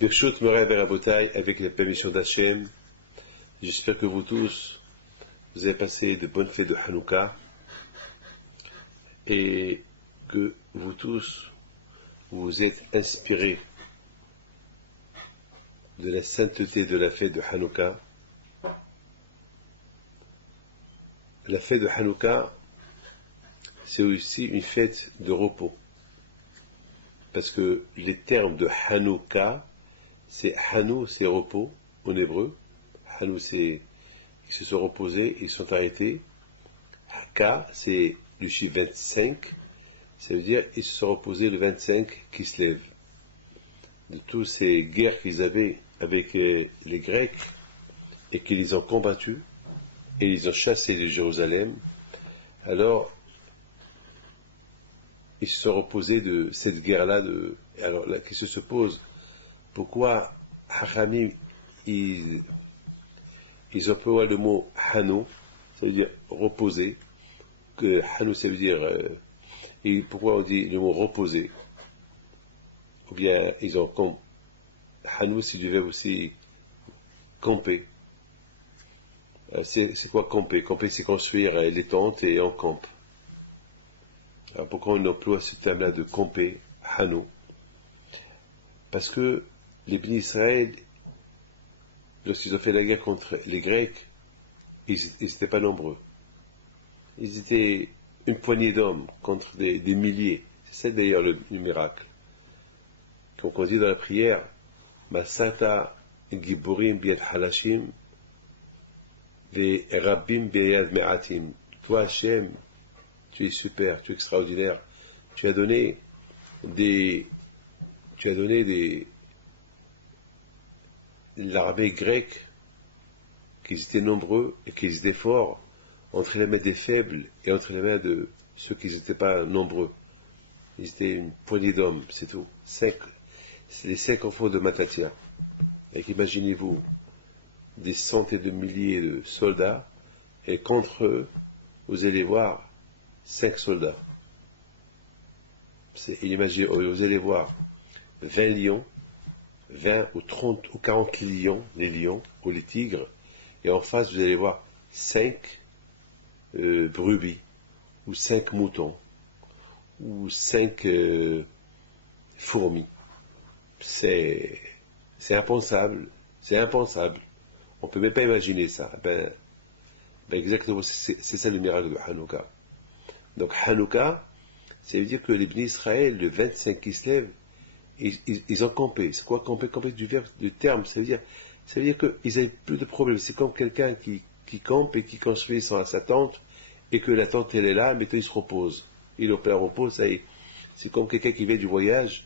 Birshut Moray Verabotai, avec la permission d'Hachem, j'espère que vous tous, vous avez passé de bonnes fêtes de Hanouka et que vous tous, vous êtes inspirés de la sainteté de la fête de Hanouka. La fête de Hanouka, c'est aussi une fête de repos. Parce que les termes de Hanouka, c'est Hanou, c'est repos en hébreu. Hanou, c'est ils se sont reposés, ils sont arrêtés. Haka, c'est le chiffre 25. Ça veut dire ils se sont reposés le 25 qui se lève. De toutes ces guerres qu'ils avaient avec les Grecs et qu'ils les ont combattus et ils ont chassé de Jérusalem, alors ils se sont reposés de cette guerre-là. Alors la question se pose, pourquoi Hachamim, ils emploient le mot Hanou, ça veut dire reposer, que Hanou ça veut dire, et pourquoi on dit le mot reposer, ou bien ils ont comme, Hanou c'est du verbe aussi camper. C'est quoi camper? Camper c'est construire les tentes et on campe. Alors pourquoi on emploie ce terme-là de camper, Hanou? Parce que les Bénis Israël, lorsqu'ils ont fait la guerre contre les Grecs, ils n'étaient pas nombreux. Ils étaient une poignée d'hommes contre des milliers. C'est ça d'ailleurs le miracle. Quand on dit dans la prière, Masata Giburim Biad Halashim Ve Rabbim Biad Me'atim. Toi, Hachem, tu es super, tu es extraordinaire. Tu as donné l'armée grecque, qu'ils étaient nombreux et qu'ils étaient forts, entre les mains des faibles et entre les mains de ceux qui n'étaient pas nombreux. Ils étaient une poignée d'hommes, c'est tout. C'est les 5 enfants de Matatia. Et imaginez-vous, des centaines de milliers de soldats, et contre eux, vous allez voir 5 soldats. Imaginez, vous allez voir 20 lions, 20 ou 30 ou 40 lions, les lions ou les tigres, et en face vous allez voir 5 brebis, ou 5 moutons, ou 5 fourmis. C'est impensable, c'est impensable. On ne peut même pas imaginer ça. Ben exactement, c'est ça le miracle de Hanouka. Donc Hanouka, ça veut dire que les Bénis Israël, le 25 qui se lève, ils ont campé. C'est quoi camper? Camper du verbe, du terme. Ça veut dire qu'ils n'avaient plus de problème. C'est comme quelqu'un qui campe et qui construit sa tente, et que la tente elle est là, mais il se repose. Il est en plein repos, ça y est. C'est comme quelqu'un qui vient du voyage,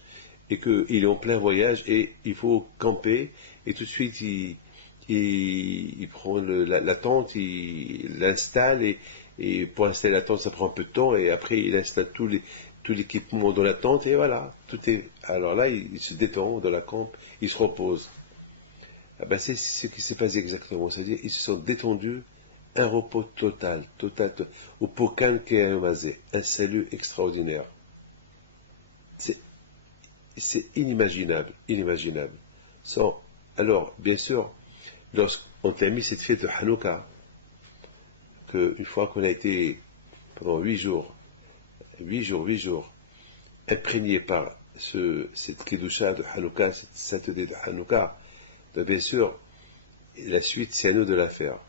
et qu'il est en plein voyage, et il faut camper, et tout de suite il prend la tente, il l'installe, et pour installer la tente ça prend un peu de temps, et après il installe tout l'équipement dans la tente, et voilà, tout est. Alors là il se détend dans la campe, il se repose. Ah ben c'est ce qui s'est passé exactement, c'est-à-dire ils se sont détendus, un repos total, au Pokan Kehamazé, un salut extraordinaire. C'est inimaginable. Alors, bien sûr, lorsqu'on a mis cette fête de Hanouka, qu'une fois qu'on a été pendant 8 jours, imprégné par cette Kedusha de Hanouka, cette sainteté de Hanouka, donc bien sûr, la suite c'est à nous de la faire.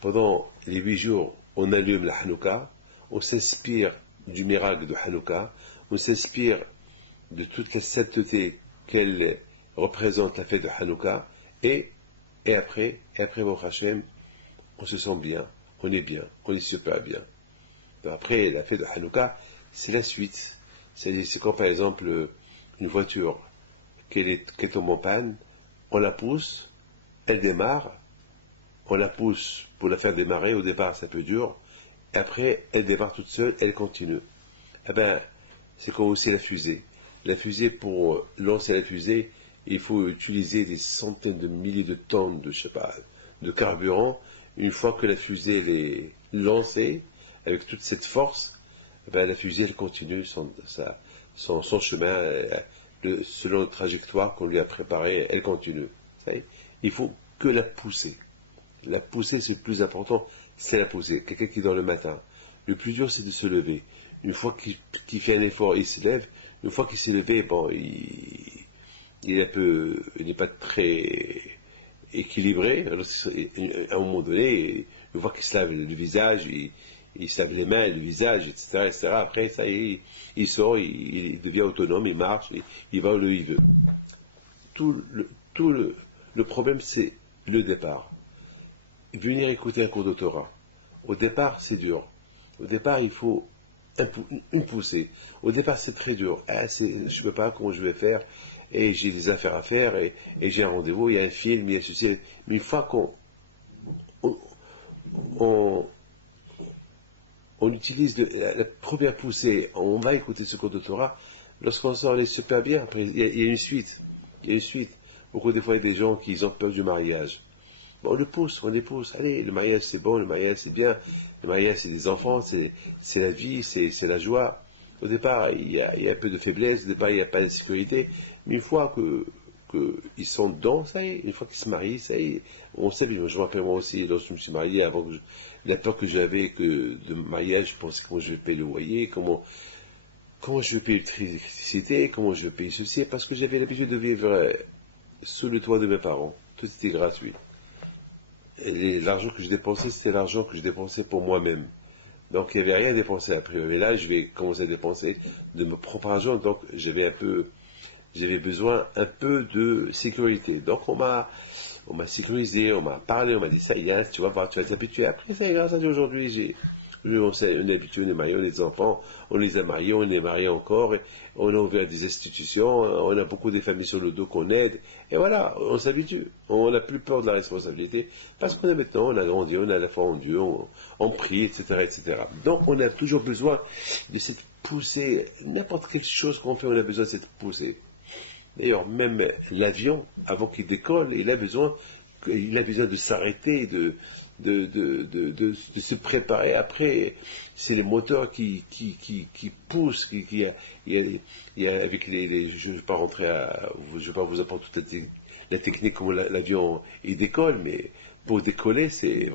Pendant les 8 jours, on allume la Hanouka, on s'inspire du miracle de Hanouka, on s'inspire de toute la sainteté qu'elle représente la fête de Hanouka, et après, Baruch Hashem, on se sent bien, on est bien, on est super bien. Donc après, la fête de Hanouka, c'est la suite. C'est comme par exemple une voiture qui tombe en panne, on la pousse, elle démarre, on la pousse pour la faire démarrer, au départ c'est un peu dur, et après elle démarre toute seule, elle continue. Eh ben, c'est comme aussi la fusée. La fusée, pour lancer la fusée, il faut utiliser des centaines de milliers de tonnes de carburant. Une fois que la fusée est lancée, avec toute cette force, ben la fusée elle continue son chemin, selon la trajectoire qu'on lui a préparée, elle continue. Vous savez, il faut que la pousser. La pousser, c'est le plus important, c'est la pousser. Quelqu'un qui dort le matin. Le plus dur, c'est de se lever. Une fois qu'il fait un effort, il se lève. Une fois qu'il s'est levé, bon, il est il n'est pas très équilibré. Alors, à un moment donné, une fois qu'il se lave le visage, il se lave les mains, le visage, etc., etc. Après, ça y est, il sort, il devient autonome, il marche, il va où il veut. Le problème, c'est le départ. Venir écouter un cours de Torah. Au départ, c'est dur. Au départ, il faut une poussée. Au départ, c'est très dur. Je ne sais pas comment je vais faire, et j'ai des affaires à faire, et j'ai un rendez-vous, il y a un film, il y a ceci. Mais une fois on utilise la première poussée, on va écouter ce cours de Torah, lorsqu'on sort, on est super bien. Après, il y a une suite. Il y a une suite. Beaucoup des fois, il y a des gens qui ont peur du mariage. Bon, on les pousse. Allez, le mariage c'est bon, le mariage c'est bien. Le mariage c'est des enfants, c'est la vie, c'est la joie. Au départ, il y a un peu de faiblesse, au départ, il n'y a pas de sécurité. Mais une fois qu'ils sont dedans, ça y est, une fois qu'ils se marient, ça y est, on sait bien. Je me rappelle moi aussi, lorsque je me suis marié, la peur que j'avais de mariage, je pensais comment je vais payer le loyer, comment je vais payer l'électricité, comment je vais payer ceci, parce que j'avais l'habitude de vivre sous le toit de mes parents. Tout était gratuit. Et l'argent que je dépensais, c'était l'argent que je dépensais pour moi-même. Donc il n'y avait rien à dépenser après. Mais là, je vais commencer à dépenser de mon propre argent. Donc j'avais besoin un peu de sécurité. Donc on m'a sécurisé, on m'a parlé, on m'a dit ça y est, tu vas voir, tu vas t'habituer. Après ça, grâce à Dieu, aujourd'hui, on est habitué, on est marié, on a des enfants, on les a mariés, on est mariés encore, et on a ouvert des institutions, on a beaucoup de familles sur le dos qu'on aide, et voilà, on s'habitue. On n'a plus peur de la responsabilité, parce qu'on a maintenant, on a grandi, on a la foi en Dieu, on prie, etc., etc. Donc on a toujours besoin de cette poussée, n'importe quelle chose qu'on fait, on a besoin de cette poussée. D'ailleurs, même l'avion, avant qu'il décolle, il a besoin de s'arrêter, de se préparer. Après, c'est les moteurs qui poussent, il y a avec je ne vais pas rentrer je vais pas vous apprendre toute la technique comment l'avion il décolle, mais pour décoller, c'est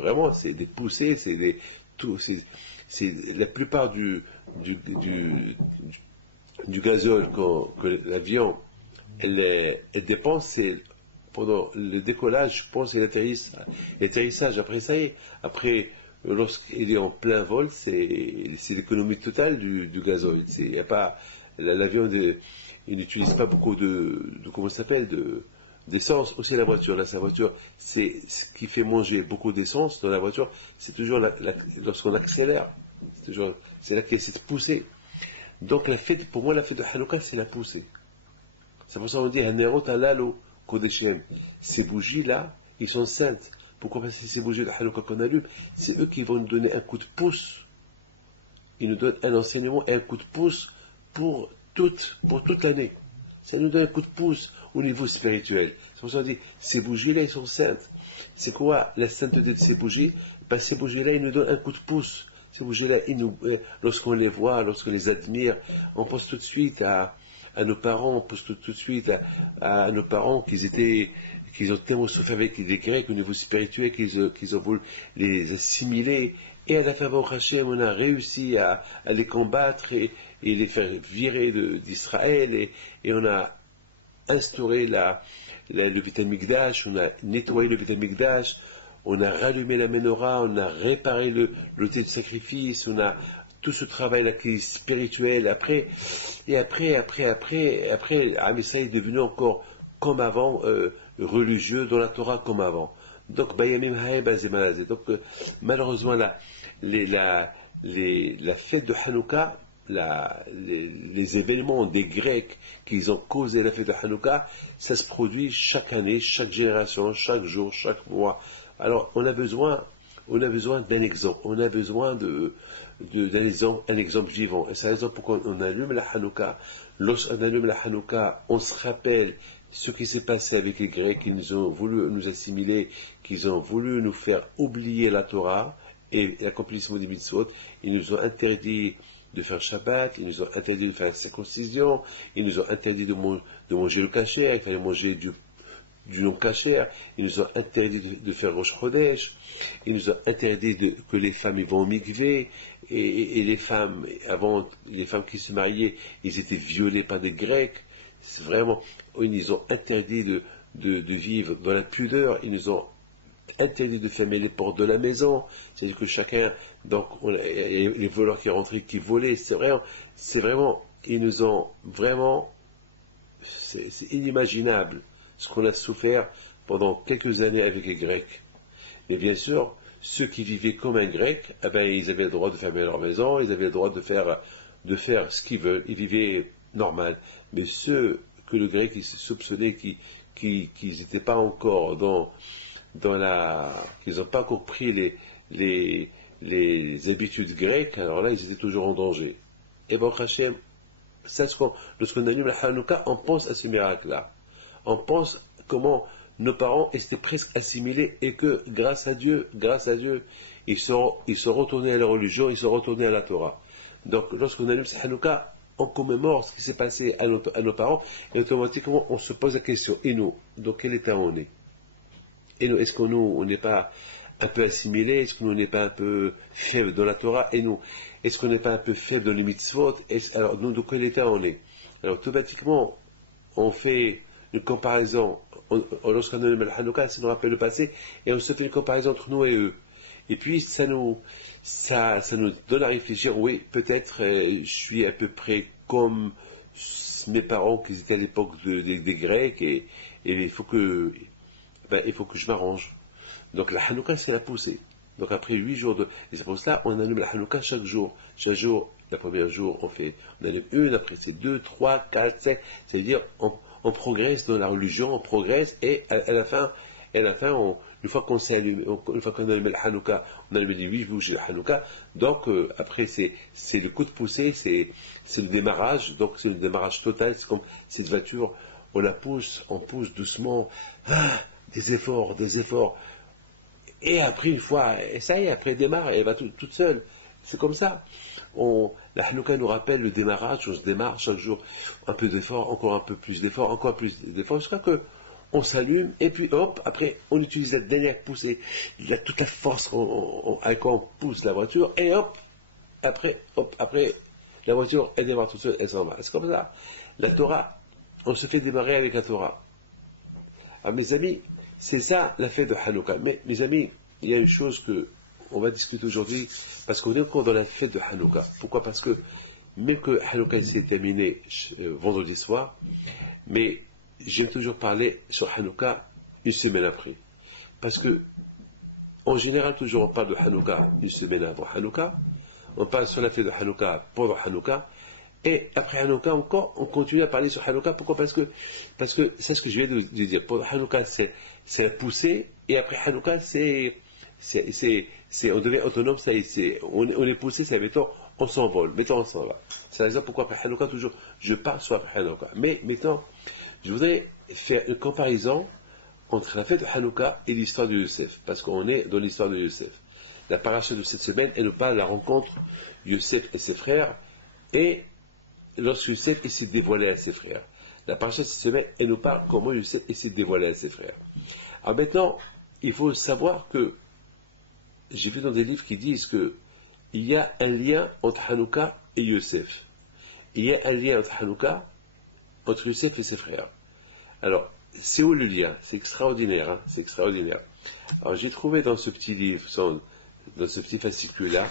des poussées, c'est la plupart du gazole que l'avion elle dépense, c'est pendant le décollage, je pense, et l'atterrissage. Après ça y est, après, lorsqu'il est en plein vol, c'est l'économie totale du gazole. Il y a pas, l'avion, il n'utilise pas beaucoup comment ça s'appelle, d'essence. Aussi la voiture, là, sa voiture, c'est ce qui fait manger beaucoup d'essence dans la voiture, c'est toujours lorsqu'on accélère. C'est là qu'il y a cette poussée. Donc pour moi, la fête de Hanouka, c'est la poussée. C'est pour ça qu'on dit Hanerot Alalo Kodeshem. Ces bougies-là, ils sont saintes. Pourquoi? Parce que ces bougies de Hanouka qu'on allume, c'est eux qui vont nous donner un coup de pouce. Ils nous donnent un enseignement et un coup de pouce pour toute l'année. Ça nous donne un coup de pouce au niveau spirituel. C'est pour ça qu'on dit ces bougies-là, ils sont saintes. C'est quoi la sainteté de ces bougies? Ben, ces bougies-là, ils nous donnent un coup de pouce. Ces bougies-là, lorsqu'on les voit, lorsqu'on les admire, on pense tout de suite à nos parents, on pense tout de suite à nos parents qu'ils ont tellement souffert avec les Grecs au niveau spirituel, qu'ils ont voulu les assimiler. Et à la fin, Hachem, on a réussi à les combattre et les faire virer d'Israël, et on a instauré le Beit HaMikdash, on a nettoyé le Beit HaMikdash, on a rallumé la menorah, on a réparé l'autel de sacrifice, on a tout ce travail-là qui est spirituel. Après, Amissa est devenu encore comme avant, religieux dans la Torah comme avant. Donc, malheureusement, la fête de Hanouka, les événements des Grecs qui ont causé la fête de Hanouka, ça se produit chaque année, chaque génération, chaque jour, chaque mois. Alors, on a besoin d'un exemple, on a besoin d'un exemple vivant. Et c'est la raison pourquoi on allume la Hanouka. Lorsqu'on allume la Hanouka, on se rappelle ce qui s'est passé avec les Grecs, qu'ils ont voulu nous assimiler, qu'ils ont voulu nous faire oublier la Torah et l'accomplissement des mitzvot. Ils nous ont interdit de faire Shabbat, ils nous ont interdit de faire la circoncision, ils nous ont interdit de manger le kasher, il fallait manger du non-kasher, ils nous ont interdit de faire Rosh Chodesh, ils nous ont interdit que les femmes ils vont au mikvé, et les femmes, avant, les femmes qui se mariaient, ils étaient violées par des Grecs, c'est vraiment, ils nous ont interdit de vivre dans la pudeur, ils nous ont interdit de fermer les portes de la maison, c'est-à-dire que chacun, donc les voleurs qui rentraient, qui volaient, c'est vraiment, ils nous ont vraiment, c'est inimaginable ce qu'on a souffert pendant quelques années avec les Grecs. Et bien sûr, ceux qui vivaient comme un Grec, eh ben, ils avaient le droit de fermer leur maison, ils avaient le droit de faire ce qu'ils veulent, ils vivaient normal. Mais ceux que le Grec il soupçonnait qu'ils n'étaient pas encore qu'ils n'ont pas encore pris les habitudes grecques, alors là, ils étaient toujours en danger. Et bon, Hachem, lorsqu'on allume la Hanouka, on pense à ce miracle-là. On pense comment nos parents étaient presque assimilés et que grâce à Dieu, ils sont retournés à la religion, ils sont retournés à la Torah. Donc, lorsqu'on allume cette Hanouka, on commémore ce qui s'est passé à nos parents et automatiquement, on se pose la question, et nous, dans quel état on est? Et nous, est-ce que nous, on n'est pas un peu assimilés? Est-ce que nous, on n'est pas un peu faibles dans la Torah? Et nous, est-ce qu'on n'est pas un peu faibles dans les mitzvot? Alors, nous, dans quel état on est? Alors, automatiquement, on fait une comparaison. Lorsqu'on allume la Hanouka, ça nous rappelle le passé, et on se fait une comparaison entre nous et eux. Et puis, ça nous donne à réfléchir, oui, peut-être, je suis à peu près comme mes parents qui étaient à l'époque des Grecs, et il faut que je m'arrange. Donc la Hanouka, c'est la poussée. Donc après 8 jours et c'est pour cela on allume la Hanouka chaque jour. Chaque jour, le premier jour, on allume une, après c'est 2, 3, 4, 5. C'est-à-dire, on progresse dans la religion, on progresse, et à la fin, une fois qu'on allume la Hanouka, on allume les 8 bougies de la Hanouka. Donc après, c'est le coup de poussée, c'est le démarrage. Donc c'est le démarrage total. C'est comme cette voiture, on pousse doucement. Des efforts, et après une fois, et ça y est, après elle démarre, elle va toute seule, c'est comme ça. La Hanouka nous rappelle le démarrage, on se démarre chaque jour, un peu d'effort, encore un peu plus d'effort, encore plus d'effort, jusqu'à que on s'allume, et puis hop, après on utilise la dernière poussée, il y a toute la force avec quoi on pousse la voiture, et après, la voiture, elle démarre toute seule, elle s'en va. C'est comme ça. La Torah, on se fait démarrer avec la Torah. Alors mes amis, c'est ça la fête de Hanouka. Mais mes amis, il y a une chose on va discuter aujourd'hui, parce qu'on est encore dans la fête de Hanouka. Pourquoi? Parce que même que Hanouka s'est terminé vendredi soir, mais j'aime toujours parler sur Hanouka une semaine après. Parce que, en général, toujours on parle de Hanouka une semaine avant Hanouka, on parle sur la fête de Hanouka pendant Hanouka, et après Hanouka encore, on continue à parler sur Hanouka. Pourquoi? Parce que c'est ce que je viens de dire. Pour Hanouka, c'est la poussée, et après Hanouka, on devient autonome, on est poussé, c'est mettons, on s'envole, mettons, on s'en va. C'est la raison pourquoi après Hanouka, toujours, je pars sur après Hanouka. Mais mettons, je voudrais faire une comparaison entre la fête de Hanouka et l'histoire de Yosef, parce qu'on est dans l'histoire de Yosef. La paracha de cette semaine, elle nous parle de la rencontre de Yosef et ses frères, et lorsque Yosef s'est dévoilé à ses frères. La paracha de cette semaine, elle nous parle comment Yosef s'est dévoilé à ses frères. Alors maintenant, il faut savoir que j'ai vu dans des livres qui disent que il y a un lien entre Hanouka et Yosef. Il y a un lien entre Hanouka, entre Yosef et ses frères. Alors, c'est où le lien? C'est extraordinaire, hein, c'est extraordinaire. Alors, j'ai trouvé dans ce petit livre, dans ce petit fascicule-là,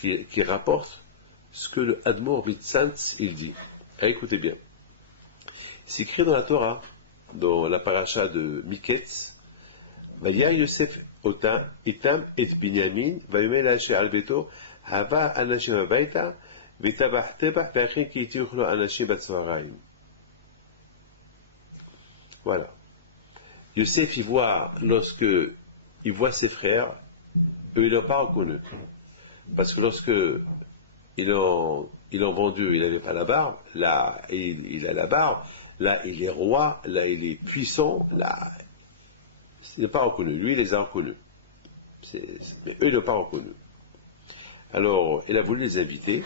qui rapporte ce que le Admor Vitzantz il dit. Écoutez bien. C'est écrit dans la Torah, dans la paracha de Miketz, Vaya Yosef itam et Binyamin, Vayomel Asher al beto, Hava anashim abayta, Vitabach tebach be'achin ki yitiuchlo anashim batzvaraim. Voilà. Yosef, lorsque il voit ses frères, eux, ils l'ont pas reconnu. Parce que lorsque ils l'ont vendu, il n'avait pas la barbe, là, il a la barbe, là, il est roi, là, il est puissant, là, il n'est pas reconnu. Lui, il les a reconnus. Mais eux, ils ne l'ont pas reconnu. Alors, il a voulu les inviter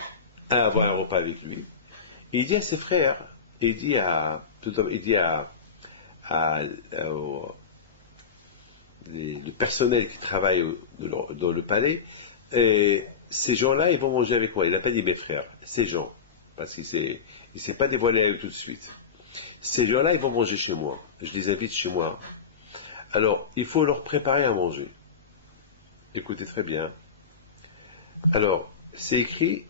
à avoir un repas avec lui. Et il dit à ses frères, et il dit à- le personnel qui travaille dans le palais, et ces gens-là, ils vont manger avec moi. Il n'a pas dit mes frères, ces gens, parce qu'il ne s'est pas dévoilé à eux tout de suite. Ces gens-là, ils vont manger chez moi. Je les invite chez moi. Alors, il faut leur préparer à manger. Écoutez très bien. Alors, c'est écrit,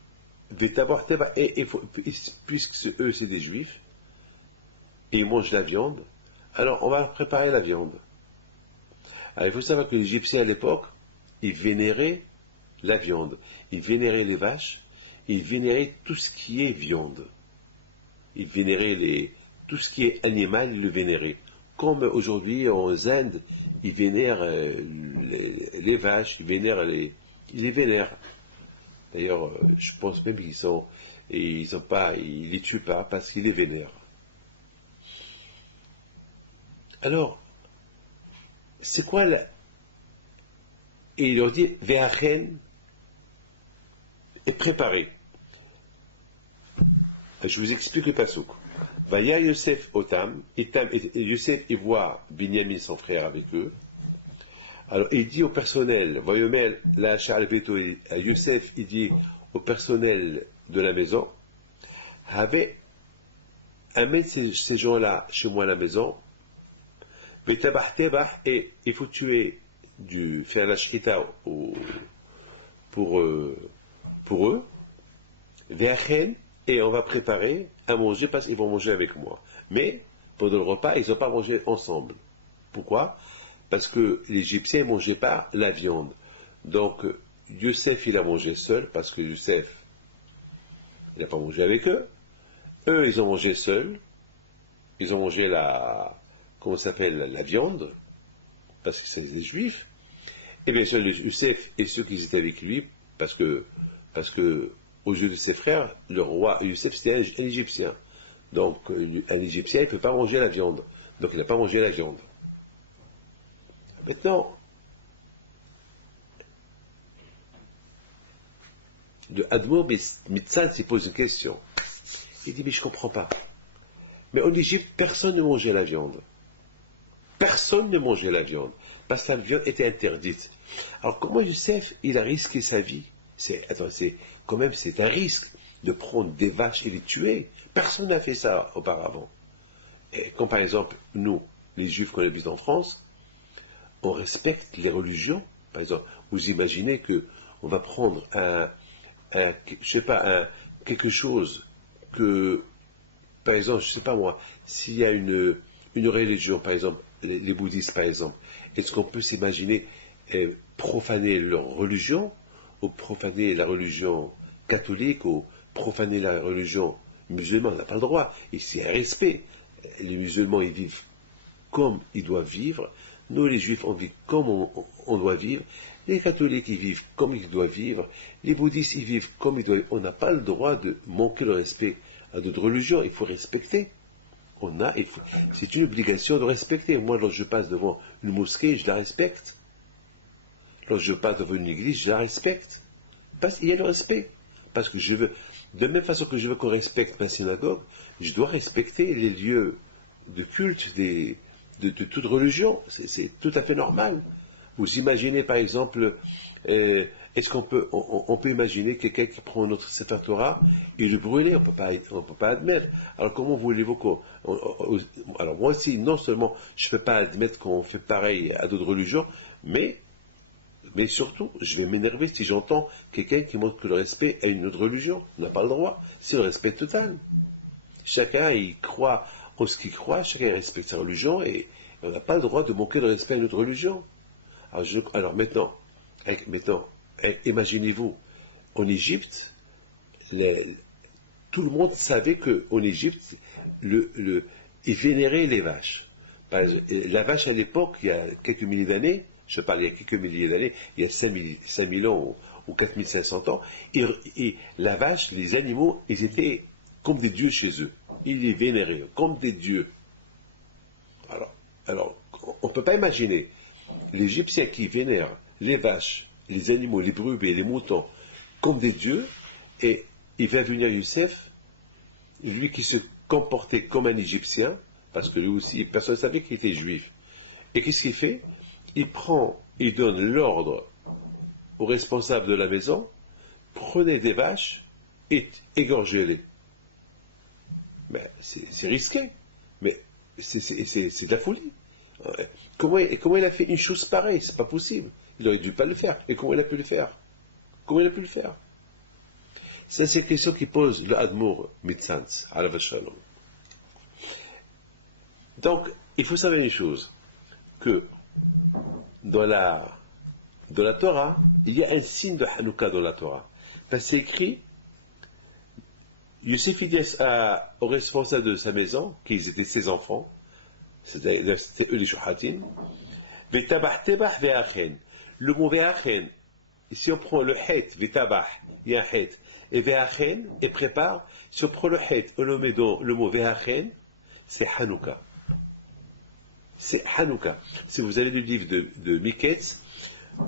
puisque eux, c'est des juifs, et ils mangent la viande, alors on va préparer la viande. Alors, il faut savoir que les Égyptiens à l'époque, ils vénéraient la viande, ils vénéraient les vaches, ils vénéraient tout ce qui est viande. Ils vénéraient tout ce qui est animal, ils le vénéraient. Comme aujourd'hui en Inde, ils vénèrent les vaches, ils les vénèrent. D'ailleurs, je pense même ils les tuent pas parce qu'ils les vénèrent. Alors, c'est quoi la... Et il leur dit, Ve'achen est préparé. Je vous explique le pasouk. Vaya Yosef Otam, et Yosef, il voit Binyamin, son frère, avec eux. Alors, il dit au personnel, Voyomer, la Charles Beto, Yosef, il dit au personnel de la maison, amène ces gens-là chez moi à la maison, et il faut tuer faire la shrita pour eux, Ve'achen, et on va préparer à manger parce qu'ils vont manger avec moi. Mais pendant le repas, ils n'ont pas mangé ensemble. Pourquoi? Parce que les Égyptiens ne mangeaient pas la viande. Donc, Youssef, il a mangé seul, parce que Youssef, il n'a pas mangé avec eux. Eux, ils ont mangé seuls. Ils ont mangé comment ça s'appelle, la viande, parce que c'est des Juifs. Et bien sûr, Youssef et ceux qui étaient avec lui, parce que aux yeux de ses frères, le roi Youssef, c'était un Égyptien. Donc, un Égyptien, il ne peut pas manger la viande. Donc, il n'a pas mangé la viande. Maintenant, le Admo Mitzal s'y pose une question. Il dit, mais je ne comprends pas. Mais en Égypte, personne ne mangeait la viande. Personne ne mangeait la viande. Parce que la viande était interdite. Alors, comment Youssef, il a risqué sa vie? Quand même, c'est un risque de prendre des vaches et les tuer. Personne n'a fait ça auparavant. Et comme par exemple, nous, les Juifs qu'on habite en France, on respecte les religions. Par exemple, vous imaginez que on va prendre quelque chose que, par exemple, je sais pas moi, s'il y a une religion, par exemple, les bouddhistes, par exemple, est-ce qu'on peut s'imaginer profaner leur religion, ou profaner la religion catholique, ou profaner la religion musulmane? On n'a pas le droit. Et c'est un respect. Les musulmans, ils vivent comme ils doivent vivre. Nous, les juifs, on vit comme on doit vivre. Les catholiques, ils vivent comme ils doivent vivre. Les bouddhistes, ils vivent comme ils doivent vivre. On n'a pas le droit de manquer le respect à d'autres religions. Il faut respecter. C'est une obligation de respecter. Moi, lorsque je passe devant une mosquée, je la respecte. Lorsque je passe devant une église, je la respecte. Parce qu'il y a le respect. Parce que de la même façon que je veux qu'on respecte ma synagogue, je dois respecter les lieux de culte de toute religion. C'est tout à fait normal. Vous imaginez par exemple, est-ce qu'on peut, on peut imaginer quelqu'un qui prend notre Sefer Torah et le brûler? On peut pas admettre. Alors comment voulez-vous alors moi aussi, non seulement je ne peux pas admettre qu'on fait pareil à d'autres religions, mais surtout, je vais m'énerver si j'entends quelqu'un qui montre que le respect à une autre religion. On n'a pas le droit. C'est le respect total. Chacun, il croit en ce qu'il croit, chacun respecte sa religion, et on n'a pas le droit de manquer de respect à une autre religion. Alors maintenant, imaginez-vous, en Égypte, tout le monde savait qu'en Égypte, ils vénéraient les vaches. Par exemple, la vache à l'époque, il y a quelques milliers d'années, je parle il y a quelques milliers d'années, il y a 5000 ans ou 4500 ans, et la vache, les animaux, ils étaient comme des dieux chez eux. Ils les vénéraient comme des dieux. Alors on ne peut pas imaginer l'Égyptien qui vénère les vaches, les animaux, les brebis, les moutons, comme des dieux, et il va venir Youssef, lui qui se comportait comme un Égyptien, parce que lui aussi, personne ne savait qu'il était juif. Et qu'est-ce qu'il fait? Il donne l'ordre aux responsables de la maison, prenez des vaches et égorgez-les. Mais c'est risqué, mais c'est de la folie. Comment il a fait une chose pareille? C'est pas possible. Il aurait dû pas le faire. Et comment il a pu le faire? Comment il a pu le faire? Ça, c'est une question qui pose le Admour Mitzantz, alav shalom. Donc, il faut savoir une chose, que dans la Torah, il y a un signe de Hanouka dans la Torah. Parce que c'est écrit, Youssef dit aux responsables de sa maison, qu'ils étaient ses enfants, c'était eux les Shuhatim, Vetabach tebach ve'achen. Le mot ve'achen, si on prend le het, vetabach, il y a un het, et ve'achen, et prépare, si on prend le het, on le met dans le mot ve'achen, c'est Hanouka. C'est Hanouka. Si vous allez le livre de Miketz,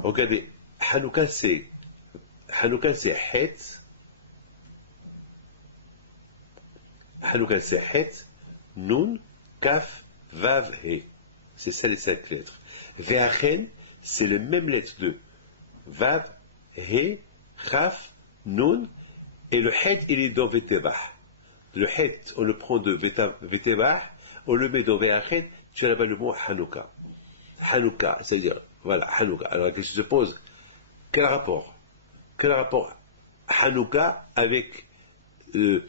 regardez, Hanouka c'est het, Hanouka c'est het, nun, kaf, vav, he. C'est ça les 5 lettres. Ve'achen, c'est les mêmes lettres de vav, he, chaf, nun, et le het, il est dans vetebah. Le het, on le prend de vetebah, on le met dans ve'achen, tu as là-bas le mot Hanouka. Hanouka, c'est-à-dire, voilà, Hanouka. Alors la question se pose, quel rapport Hanouka avec ce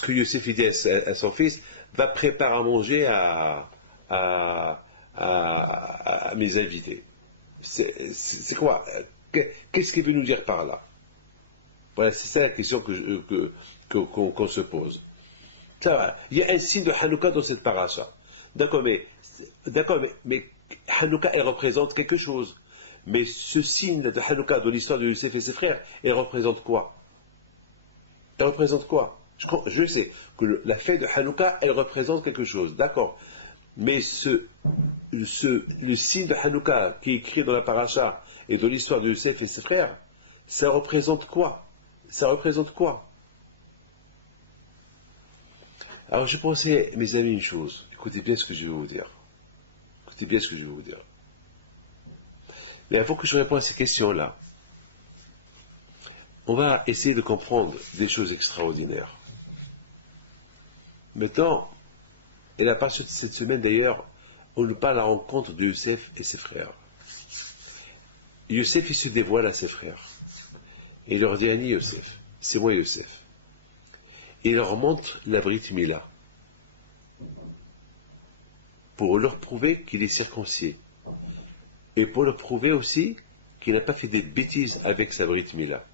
que Youssef dit à son fils, va préparer à manger à mes invités. C'est quoi? Qu'est-ce qu'il veut nous dire par là? Voilà, c'est ça la question qu'on se pose. Ça va. Il y a un signe de Hanouka dans cette paracha. D'accord, mais Hanouka, elle représente quelque chose. Mais ce signe de Hanouka dans l'histoire de Youssef et ses frères, elle représente quoi? Elle représente quoi? Je sais que la fête de Hanouka, elle représente quelque chose, d'accord. Mais le signe de Hanouka qui est écrit dans la paracha et dans l'histoire de Youssef et ses frères, ça représente quoi? Ça représente quoi? Alors je pensais, mes amis, une chose. Écoutez bien ce que je vais vous dire. Écoutez bien ce que je vais vous dire. Mais avant que je réponde à ces questions-là, on va essayer de comprendre des choses extraordinaires. Maintenant, et à partir de cette semaine d'ailleurs, on nous parle à la rencontre de Youssef et ses frères. Youssef, il se dévoile à ses frères. Et il leur dit, Annie Youssef, c'est moi Youssef. Et il leur montre la Brit Mila, pour leur prouver qu'il est circoncis. Et pour leur prouver aussi qu'il n'a pas fait des bêtises avec sa Brit Mila.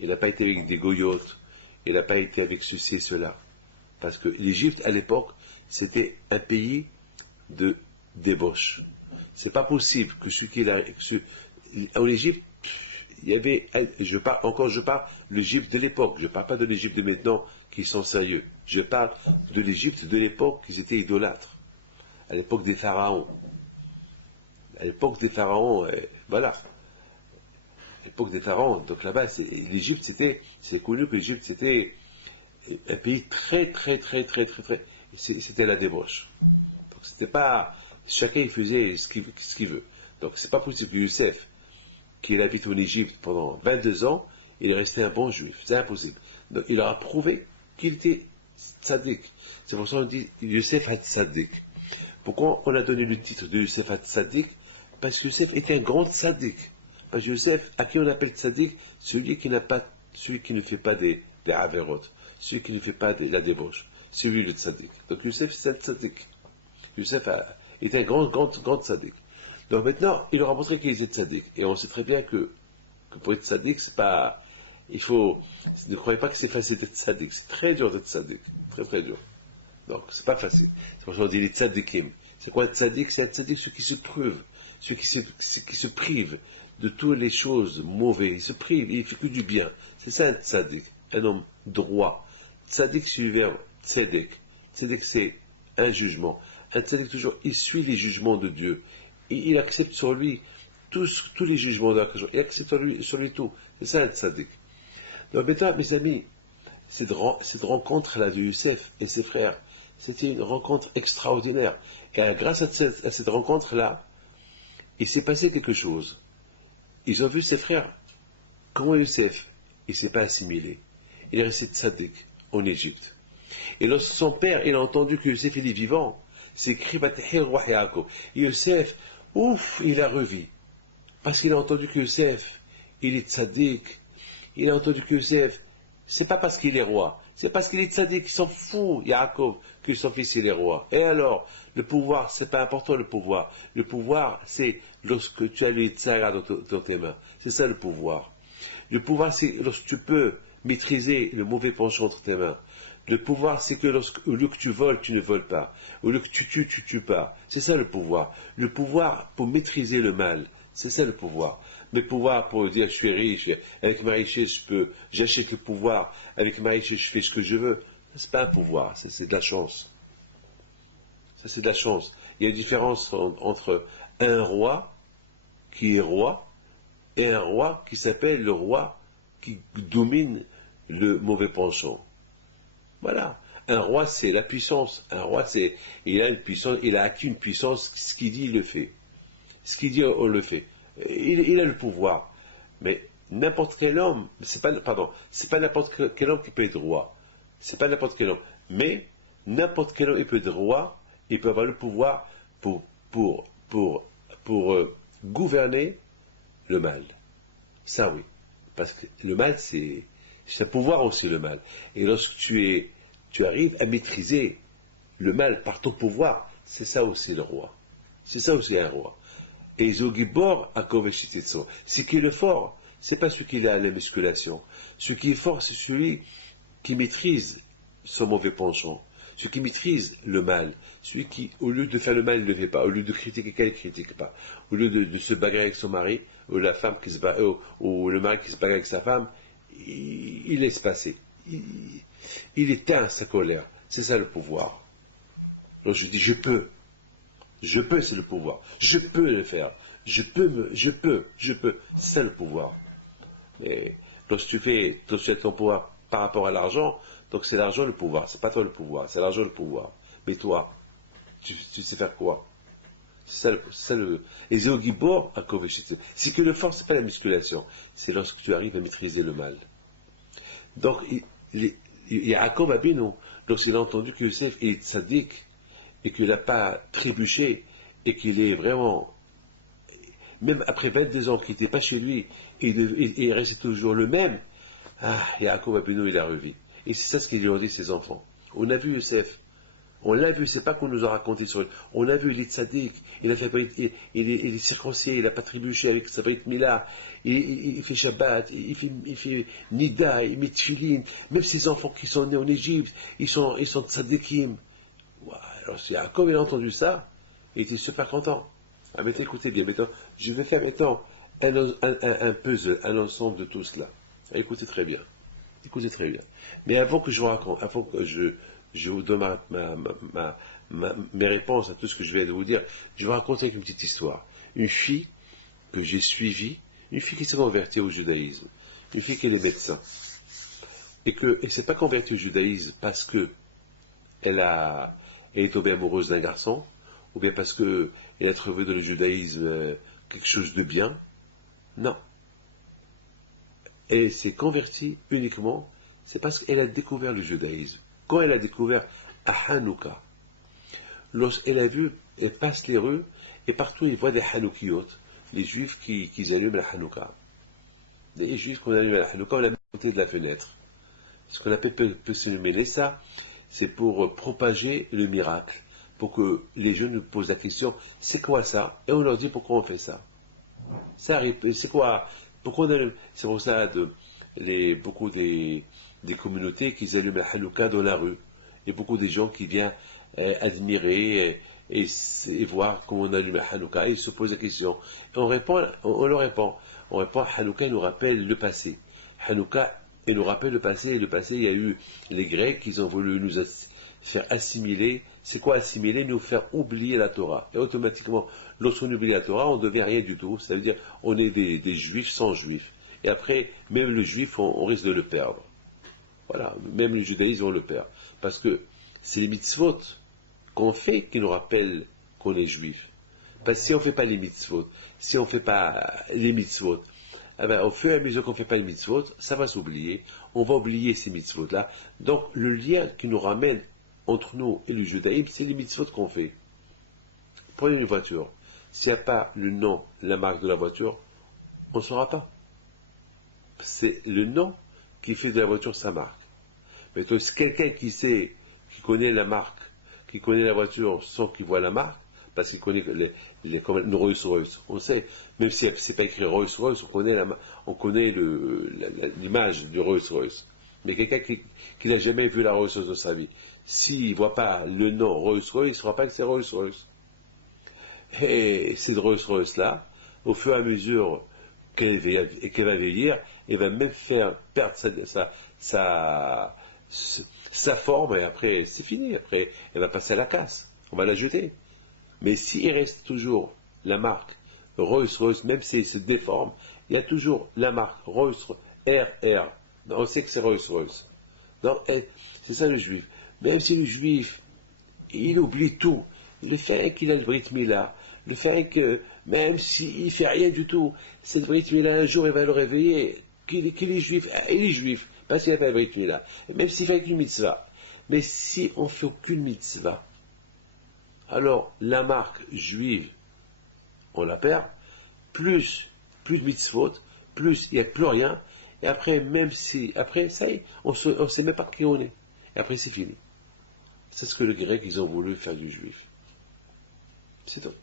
Il n'a pas été avec des goyotes, il n'a pas été avec ceci et cela. Parce que l'Égypte, à l'époque, c'était un pays de débauche. C'est pas possible que en Égypte, il y avait, je parle l'Égypte de l'époque, je ne parle pas de l'Égypte de maintenant qui sont sérieux. Je parle de l'Égypte de l'époque qui étaient idolâtres. À l'époque des pharaons. À l'époque des pharaons, voilà. À l'époque des pharaons, donc là-bas, l'Égypte, c'est connu que l'Égypte, c'était un pays très, c'était la débauche. Donc c'était pas, chacun il faisait ce qu'il veut. Donc c'est pas possible que Youssef, qui habite en Égypte pendant 22 ans, il est resté un bon juif. C'est impossible. Donc il leur a prouvé qu'il était tzaddik. C'est pour ça qu'on dit Youssef ha-tzaddik. Pourquoi on a donné le titre de Youssef ha-tzaddik? Parce que Youssef était un grand tzaddik. Parce que Youssef, à qui on appelle tzaddik, celui qui ne fait pas des averot, celui qui ne fait pas la débauche, celui le tzaddik. Donc Youssef, c'est un tzaddik. Youssef est un grand tzaddik. Donc maintenant, il leur a montré qu'il était tzaddik. Et on sait très bien que pour être tzaddik, c'est pas, ne croyez pas que c'est facile d'être tzaddik. C'est très dur d'être tzaddik. Très dur. Donc, c'est pas facile. C'est pour ça qu'on dit les tzaddikim. C'est quoi un tzaddik? C'est un tzaddik, ceux qui se privent, ceux qui se privent de toutes les choses mauvaises. Il se prive, il fait que du bien. C'est ça un tzaddik, un homme droit. Tzaddik, c'est le verbe tzedek. Tzedek, c'est un jugement. Un tzaddik, toujours, il suit les jugements de Dieu. Il accepte sur lui tous les jugements de la création. Il accepte sur lui tout. C'est ça le tzaddik. Donc maintenant, mes amis, cette rencontre-là de Youssef et ses frères, c'était une rencontre extraordinaire. Et grâce à cette rencontre-là, il s'est passé quelque chose. Ils ont vu ses frères, comment Youssef, il ne s'est pas assimilé. Il est resté tzaddik en Égypte. Et lorsque son père, il a entendu que Youssef il est vivant, c'est écrit Vatahir Roi Yaakov. Youssef, ouf, il a revu. Parce qu'il a entendu que Youssef, il est tzaddik. Il a entendu que Youssef, c'est pas parce qu'il est roi, c'est parce qu'il est tzaddik, il s'en fout, Yaakov, que son fils il est roi. Et alors, le pouvoir, c'est pas important le pouvoir. Le pouvoir, c'est lorsque tu as le tzara dans tes mains. C'est ça le pouvoir. Le pouvoir, c'est lorsque tu peux maîtriser le mauvais penchant entre tes mains. Le pouvoir, c'est que au lieu que tu voles, tu ne voles pas. Au lieu que tu tues pas. C'est ça le pouvoir. Le pouvoir pour maîtriser le mal. C'est ça le pouvoir. Le pouvoir pour dire je suis riche, avec ma richesse j'achète le pouvoir, avec ma richesse je fais ce que je veux. C'est pas un pouvoir, c'est de la chance. Ça c'est de la chance. Il y a une différence entre un roi qui est roi et un roi qui s'appelle le roi qui domine le mauvais penchant. Voilà. Un roi, c'est la puissance. Un roi, il a une puissance, il a acquis une puissance, ce qu'il dit, il le fait. Ce qu'il dit, on le fait. Il a le pouvoir. Mais n'importe quel homme, c'est pas n'importe quel homme qui peut être roi. C'est pas n'importe quel homme. Mais n'importe quel homme, il peut être roi, il peut avoir le pouvoir pour gouverner le mal. Ça, oui. Parce que le mal, c'est un pouvoir aussi, le mal. Et lorsque tu arrives à maîtriser le mal par ton pouvoir, c'est ça aussi le roi. C'est ça aussi un roi. Et Zogibor a Koveshititso. Ce qui est le fort, c'est pas celui qui a la musculation. Ce qui est fort, c'est celui qui maîtrise son mauvais penchant. Celui qui maîtrise le mal. Celui qui, au lieu de faire le mal, il ne le fait pas. Au lieu de critiquer quelqu'un, il ne critique pas. Au lieu de se bagarrer avec son mari, ou la femme qui ou le mari qui se bagarre avec sa femme, il laisse passer. Il éteint sa colère. C'est ça le pouvoir. Donc je dis, je peux. Je peux, c'est le pouvoir. Je peux le faire. Je peux. C'est ça le pouvoir. Mais lorsque tu as ton pouvoir par rapport à l'argent, donc c'est l'argent le pouvoir. C'est pas toi le pouvoir, c'est l'argent le pouvoir. Mais toi, tu sais faire quoi? C'est ça le. Et Zogibor à Koveshitsu. C'est que le fort, c'est pas la musculation. C'est lorsque tu arrives à maîtriser le mal. Donc, Yaakov Abinu, lorsqu'il a entendu que Youssef est tzaddik, et qu'il n'a pas trébuché, et qu'il est vraiment, même après 22 ans qu'il n'était pas chez lui, et il restait toujours le même, Yaakov Abinu, il a revu. Et c'est ça ce qu'il lui a dit ses enfants. On a vu Youssef, on l'a vu, c'est pas qu'on nous a raconté sur lui, on l'a vu, il est tzaddik, il est circoncis, il n'a pas trébuché avec sa Brit Mila, il fait Shabbat, il fait Nida, il met Tfilin, même ses enfants qui sont nés en Égypte, ils sont tzaddikim. Alors, si Yaakov il a entendu ça, il était super content. Ah, mais écoutez bien, maintenant, je vais faire maintenant un puzzle, un ensemble de tout cela. Écoutez très bien. Écoutez très bien. Mais avant que je vous raconte, avant que je vous donne mes réponses à tout ce que je viens de vous dire, je vais vous raconter une petite histoire. Une fille que j'ai suivie, une fille qui s'est convertie au judaïsme, une fille qui est médecin, et qu'elle ne s'est pas convertie au judaïsme parce que elle est tombée amoureuse d'un garçon, ou bien parce qu'elle a trouvé dans le judaïsme quelque chose de bien. Non. Elle s'est convertie uniquement, c'est parce qu'elle a découvert le judaïsme. Quand elle a découvert à Hanouka, lorsqu'elle a vu, elle passe les rues, et partout elle voit des Hanoukiyot, les juifs qui allument la Hanouka. Les juifs qu'on allume la Hanouka, on la met à côté de la fenêtre. Ce qu'on appelle peut se nommer ça, c'est pour propager le miracle, pour que les jeunes nous posent la question, c'est quoi ça? Et on leur dit pourquoi on fait ça. Ça arrive, c'est quoi? Pourquoi on allume? C'est pour ça beaucoup des communautés qui allument la Hanouka dans la rue. Et beaucoup des gens qui viennent admirer et voir comment on allume la Hanouka. Et ils se posent la question. Et on leur répond. On répond, Hanouka nous rappelle le passé. Hanouka, il nous rappelle le passé. Et le passé, il y a eu les Grecs qui ont voulu nous faire assimiler. C'est quoi assimiler? Nous faire oublier la Torah. Et automatiquement, lorsqu'on oublie la Torah, on ne devient rien du tout. Ça veut dire on est des juifs sans juifs. et après, même le juif, on risque de le perdre. Voilà, même le judaïsme, on le perd. Parce que c'est les mitzvot qu'on fait qui nous rappellent qu'on est juif. Parce que si on ne fait pas les mitzvot, si on ne fait pas les mitzvot, eh ben, au fur et à mesure qu'on ne fait pas les mitzvot, ça va s'oublier. On va oublier ces mitzvot-là. Donc, le lien qui nous ramène entre nous et le judaïsme, c'est les mitzvot qu'on fait. Prenez une voiture. S'il n'y a pas le nom, la marque de la voiture, on ne saura pas. C'est le nom qui fait de la voiture sa marque. Mais si quelqu'un qui sait, qui connaît la marque, qui connaît la voiture sans qu'il voit la marque, parce qu'il connaît comme une Rolls-Royce, on sait, même si c'est pas écrit Rolls-Royce, on connaît l'image du Rolls-Royce. Mais quelqu'un qui n'a jamais vu la Rolls-Royce de sa vie, s'il ne voit pas le nom Rolls-Royce, il ne saura pas que c'est Rolls-Royce. Et cette Rolls-Royce-là, au fur et à mesure qu'elle va vieillir, elle va même faire perdre sa forme, et après, c'est fini. Après, elle va passer à la casse. On va la jeter. Mais s'il reste toujours la marque Rolls-Royce, même si elle se déforme, il y a toujours la marque Rolls-Royce, RR. On sait que c'est Rolls-Royce. C'est ça le juif. Même si le juif, il oublie tout. Le fait qu'il a le Brit Mila, le fait que, même s'il ne fait rien du tout, cette Brit Mila, un jour, il va le réveiller, qu'il est juif. Il est juif, parce qu'il a fait la Brit Mila. Même s'il fait qu'une mitzvah. Mais si on ne fait aucune mitzvah, alors la marque juive, on la perd, plus de mitzvot, plus il n'y a plus rien, et après, même si, après, ça y est, on ne sait même pas qui on est. Et après, c'est fini. C'est ce que les Grecs, ils ont voulu faire du juif. C'est tout.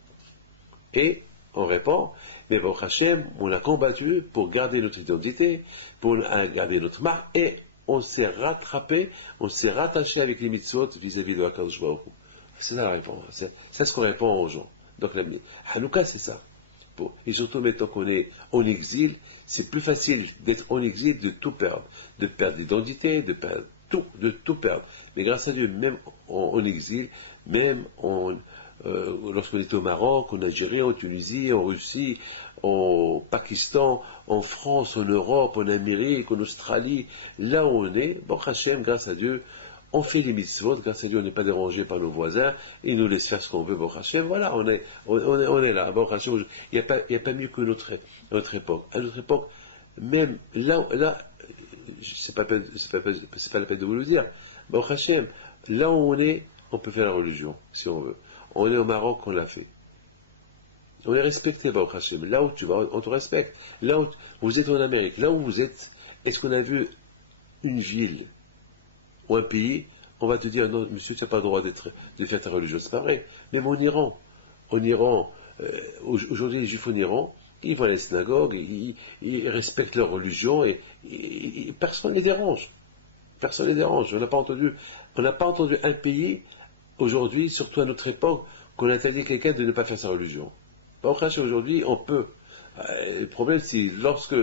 Et on répond, mais Baruch Hashem, on a combattu pour garder notre identité, pour garder notre marque, et on s'est rattrapé, on s'est rattaché avec les mitzvot vis-à-vis de Hakadosh Baruch Hu. C'est ça la réponse. C'est ce qu'on répond aux gens. Donc la Hanouka, c'est ça. Et surtout maintenant qu'on est en exil, c'est plus facile d'être en exil, de tout perdre. De perdre l'identité, de perdre tout, de tout perdre. Mais grâce à Dieu, même en exil, même lorsqu'on était au Maroc, en Algérie, en Tunisie, en Russie, au Pakistan, en France, en Europe, en Amérique, en Australie, là où on est, bon Hachem, grâce à Dieu, on fait les mitzvot, grâce à Dieu, on n'est pas dérangé par nos voisins, ils nous laissent faire ce qu'on veut, bon Hachem, voilà, on est là, bon Hachem, il n'y a pas mieux que notre époque. À notre époque, même là, c'est pas la peine de vous le dire, bon Hachem, là où on peut faire la religion, si on veut. On est au Maroc, on l'a fait. On est respecté, Baruch Hashem. Là où tu vas, on te respecte. Là où vous êtes en Amérique, là où vous êtes, est-ce qu'on a vu une ville ou un pays, on va te dire, non, monsieur, tu n'as pas le droit de faire ta religion. C'est pas vrai. Même en Iran, aujourd'hui, les Juifs en Iran, ils vont à la synagogue, ils respectent leur religion et personne ne les dérange. Personne ne les dérange. On n'a pas entendu un pays aujourd'hui, surtout à notre époque, qu'on interdit quelqu'un de ne pas faire sa religion. Au contraire, aujourd'hui, on peut. Le problème, c'est lorsque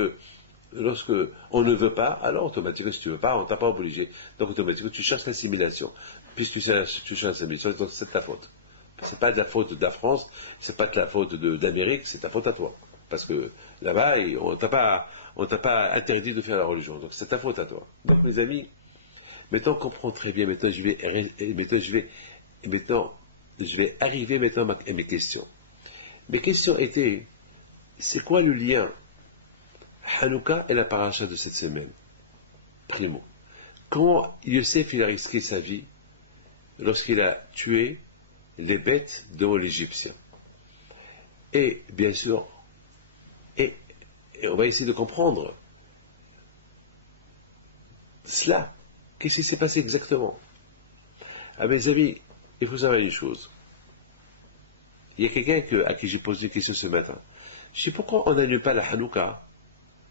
on ne veut pas, alors automatiquement, si tu ne veux pas, on ne t'a pas obligé. Donc automatiquement, tu cherches l'assimilation. Puisque tu cherches l'assimilation, donc c'est ta faute. C'est pas de la faute de la France, c'est pas de la faute d'Amérique, c'est ta faute à toi. Parce que là-bas, on t'a pas interdit de faire la religion. Donc c'est ta faute à toi. Donc mes amis, maintenant on comprend très bien, maintenant je vais arriver maintenant à mes questions. Mes questions étaient, c'est quoi le lien Hanouka et la paracha de cette semaine? Primo. Comment Yosef il a risqué sa vie lorsqu'il a tué les bêtes devant l'Égyptien? Et bien sûr, et on va essayer de comprendre cela. Qu'est-ce qui s'est passé exactement? Ah mes amis, il faut savoir une chose. Il y a quelqu'un à qui j'ai posé une question ce matin. Je sais pourquoi on n'allume pas la Hanouka.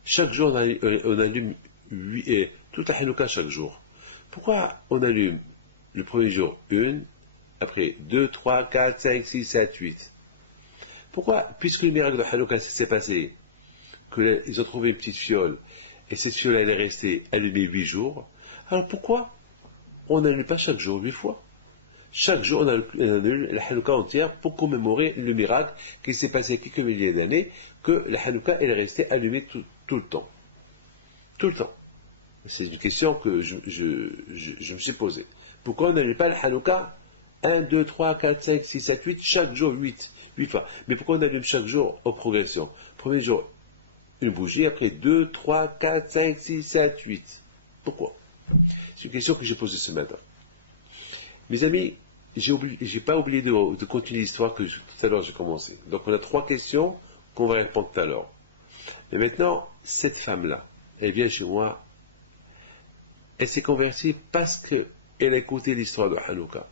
Chaque jour, on allume toute la Hanouka chaque jour. Pourquoi on allume le premier jour une, après 2, 3, 4, 5, 6, 7, 8? Pourquoi, puisque le miracle de Hanouka s'est passé, qu'ils ont trouvé une petite fiole, et cette fiole elle est restée allumée 8 jours, alors pourquoi on n'allume pas chaque jour 8 fois? Chaque jour, on allume la Hanouka entière pour commémorer le miracle qui s'est passé quelques milliers d'années, que la Hanouka elle est restée allumée tout le temps. tout le temps. C'est une question que je me suis posée. Pourquoi on n'allume pas le Hanouka 1, 2, 3, 4, 5, 6, 7, 8, chaque jour 8 fois. Mais pourquoi on allume chaque jour en progression? Premier jour, une bougie, après 2, 3, 4, 5, 6, 7, 8. Pourquoi? C'est une question que j'ai posée ce matin. Mes amis, j'ai pas oublié de continuer l'histoire que tout à l'heure j'ai commencé. Donc on a 3 questions qu'on va répondre tout à l'heure. Mais maintenant, cette femme-là, elle vient chez moi, elle s'est convertie parce qu'elle a écouté l'histoire de Hanouka.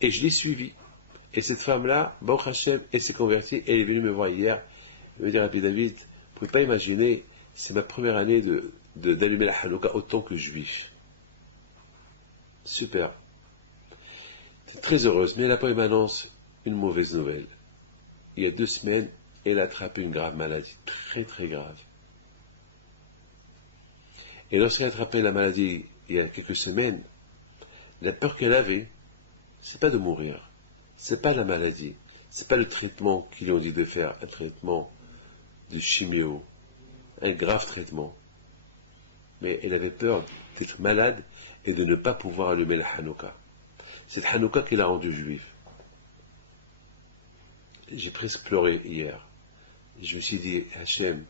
Et je l'ai suivie. Et cette femme-là, Baruch Hashem, elle s'est convertie, elle est venue me voir hier, elle me dit, Rabbi David, vous ne pouvez pas imaginer, c'est ma première année d'allumer la Hanouka autant que juif. Super. Elle est très heureuse, mais elle n'a pas eu m'annonce une mauvaise nouvelle. Il y a 2 semaines, elle a attrapé une grave maladie, très très grave. Et lorsqu'elle a attrapé la maladie il y a quelques semaines, la peur qu'elle avait, c'est pas de mourir, c'est pas la maladie, c'est pas le traitement qu'ils lui ont dit de faire, un traitement de chimio, un grave traitement. Mais elle avait peur d'être malade et de ne pas pouvoir allumer la Hanouka. Cette Hanouka qui l'a rendue juive. J'ai presque pleuré hier. Je me suis dit, Hachem,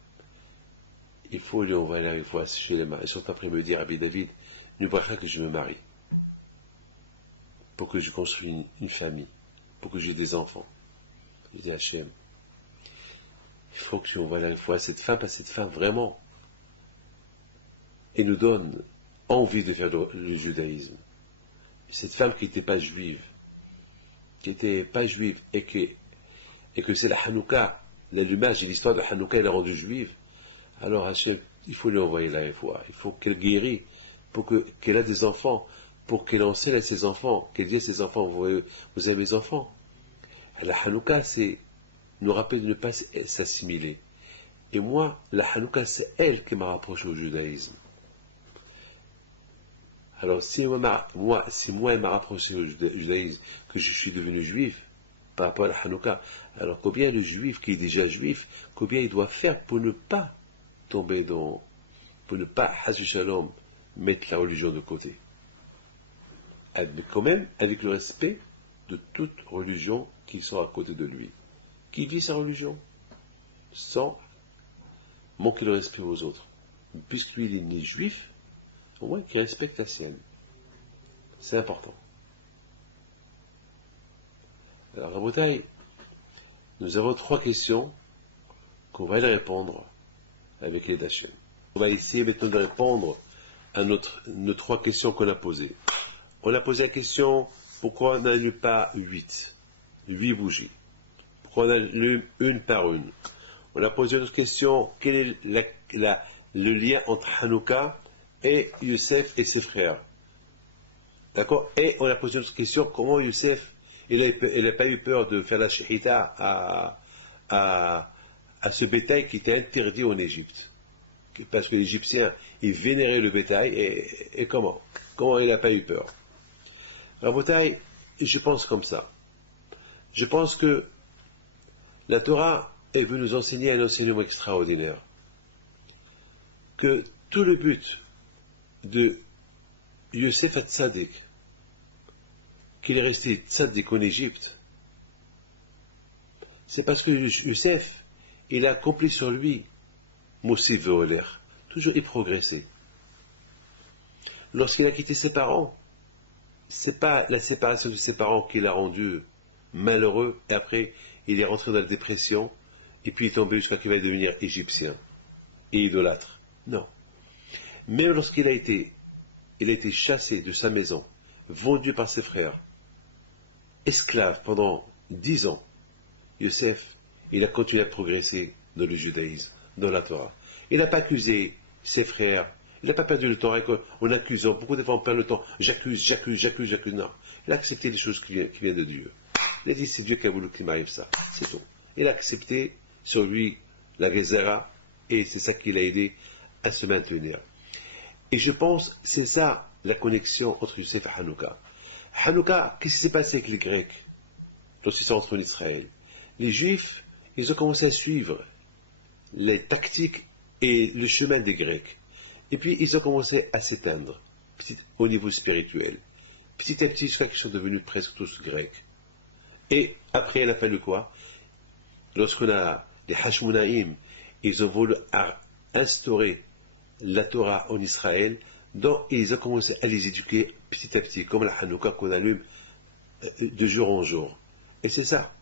il faut lui envoyer la fois chez les mains. Et surtout après me dire, Rabbi David, ne voudra que je me marie. Pour que je construise une famille. Pour que j'ai des enfants. Je dis, Hachem, il faut que tu envoies la fois à cette femme, parce que cette femme, vraiment, elle nous donne envie de faire le judaïsme. Cette femme qui n'était pas juive, et que c'est la Hanouka, l'allumage et l'histoire de Hanouka, elle est rendue juive, alors Hachem, il faut lui envoyer la foi, il faut qu'elle guérisse, pour qu'elle ait des enfants, pour qu'elle enseigne à ses enfants, qu'elle dise à ses enfants, vous avez mes enfants. La Hanouka, c'est nous rappeler de ne pas s'assimiler. Et moi, la Hanouka, c'est elle qui m'a rapproché au judaïsme. Alors, si moi, elle m'a rapproché au judaïsme, que je suis devenu juif, par rapport à la Hanouka, alors combien le juif qui est déjà juif, combien il doit faire pour ne pas tomber pour ne pas, Hasu Shalom, mettre la religion de côté. Mais quand même, avec le respect de toute religion qui sont à côté de lui. Qui vit sa religion, sans manquer le respect aux autres. Puisque lui, il est né juif, au moins qu'il respecte la sienne. C'est important. Alors, Rabotai, nous avons 3 questions qu'on va aller répondre avec les Hachem. On va essayer maintenant de répondre à nos 3 questions qu'on a posées. On a posé la question, pourquoi on n'allume pas 8 bougies? Pourquoi on allume une par une? On a posé une autre question, quel est le lien entre Hanouka et Youssef et ses frères? D'accord? Et on a posé une autre question, comment Youssef, il n'a pas eu peur de faire la shahita à ce bétail qui était interdit en Égypte? Parce que les Égyptiens, ils vénéraient le bétail, et comment? Comment il n'a pas eu peur? Rabotai, je pense comme ça. Je pense que la Torah, elle veut nous enseigner un enseignement extraordinaire. Que tout le but de Youssef Tzadik, qu'il est resté Tzadik en Égypte, c'est parce que Youssef, il a accompli sur lui Mosif Veoler. Toujours il progressait. Lorsqu'il a quitté ses parents, c'est pas la séparation de ses parents qui l'a rendu malheureux, et après il est rentré dans la dépression, et puis il est tombé jusqu'à ce qu'il va devenir égyptien et idolâtre. Non. Même lorsqu'il a été chassé de sa maison, vendu par ses frères, esclave pendant 10 ans, Youssef, il a continué à progresser dans le judaïsme, dans la Torah. Il n'a pas accusé ses frères, il n'a pas perdu le temps en accusant. Beaucoup de fois on perd le temps, j'accuse. Non. Il a accepté les choses qui viennent de Dieu. Il a dit, c'est Dieu qui a voulu qu'il m'arrive ça. C'est tout. Il a accepté sur lui la Gezerah, et c'est ça qui l'a aidé à se maintenir. Et je pense, c'est ça la connexion entre Youssef et Hanouka. Hanouka, qu'est-ce qui s'est passé avec les Grecs lorsqu'ils sont entrés en Israël? Les Juifs, ils ont commencé à suivre les tactiques et le chemin des Grecs. Et puis ils ont commencé à s'éteindre au niveau spirituel. Petit à petit, jusqu'à ce qu'ils sont devenus presque tous grecs. Et après, elle a fallu quoi? Lorsqu'on a les Hashmonaïm, ils ont voulu instaurer la Torah en Israël, donc ils ont commencé à les éduquer petit à petit, comme la Hanouka qu'on allume de jour en jour. Et c'est ça.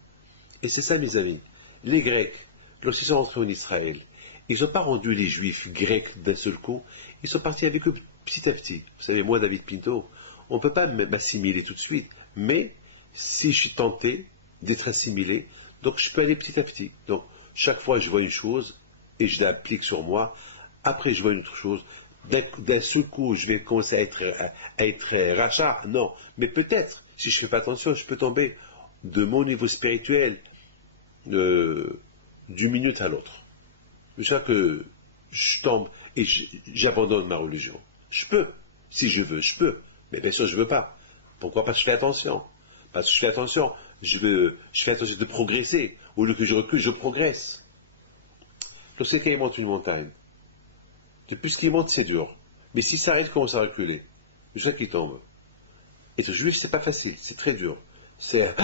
Et c'est ça, mes amis. Les Grecs, lorsqu'ils sont rentrés en Israël, ils n'ont pas rendu les Juifs grecs d'un seul coup, ils sont partis avec eux petit à petit. Vous savez, moi, David Pinto, on ne peut pas m'assimiler tout de suite, mais si je suis tenté d'être assimilé, donc je peux aller petit à petit. Donc, chaque fois, je vois une chose et je l'applique sur moi. Après, je vois une autre chose. D'un seul coup, je vais commencer à être rachat. Non, mais peut-être, si je ne fais pas attention, je peux tomber de mon niveau spirituel d'une minute à l'autre. C'est ça que je tombe et j'abandonne ma religion. Je peux, si je veux, je peux. Mais bien sûr, je ne veux pas. Pourquoi? Parce que je fais attention. Parce que je fais attention. Je fais attention de progresser. Au lieu que je recule, je progresse. Lorsque quelqu'un monte une montagne, depuis qu'il monte, c'est dur. Mais si ça arrête, commence à reculer. C'est ça qui tombe. Et ce juif, c'est pas facile, c'est très dur. C'est